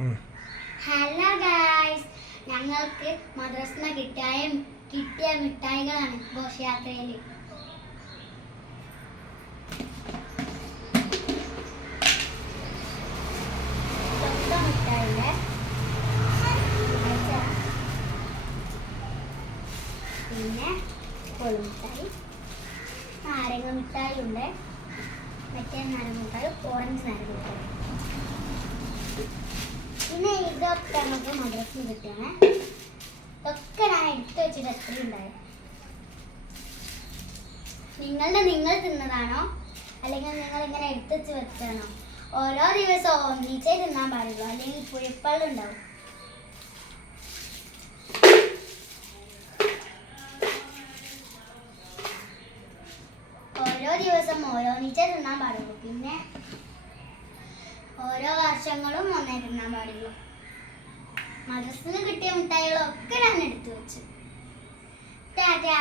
Hello guys, ഞങ്ങൾക്ക് മദ്രസ കിട്ടിയ മിഠായികളാണ് ഘോഷയാത്രയിൽ. മിഠായില്ലേ, പിന്നെ കൊളുമിഠായി, നാരങ്ങ മിഠായി ഉണ്ട്, മറ്റേ നാരങ്ങ മിഠായി, ഓറഞ്ച് നാരങ്ങ മിഠായി. പിന്നെ ഇതൊക്കെ നമുക്ക് മദ്രസയിൽ കിട്ടുകയാണ്. ഇതൊക്കെ ഞാൻ എടുത്തു വെച്ചിട്ട് എത്ര ഉണ്ടായി. നിങ്ങൾ തിന്നതാണോ അല്ലെങ്കിൽ നിങ്ങൾ ഇങ്ങനെ എടുത്തു വെച്ച് വെച്ചാണോ? ഓരോ ദിവസവും ഒന്നിച്ചേ തിന്നാൻ പാടുള്ളൂ, അല്ലെങ്കിൽ പുഴുപ്പള്ളം ഉണ്ടാവും. ഓരോ ദിവസം ഓരോന്നിച്ചേ തിന്നാൻ പാടുള്ളൂ. പിന്നെ ഓരോ വർഷങ്ങളും ഒന്നേ തിന്നാൻ പാടുള്ളൂ. മദ്രസയിൽ കിട്ടിയ മിഠായികളൊക്കെ ഞാൻ എടുത്തു വെച്ചു. ടാറ്റാ.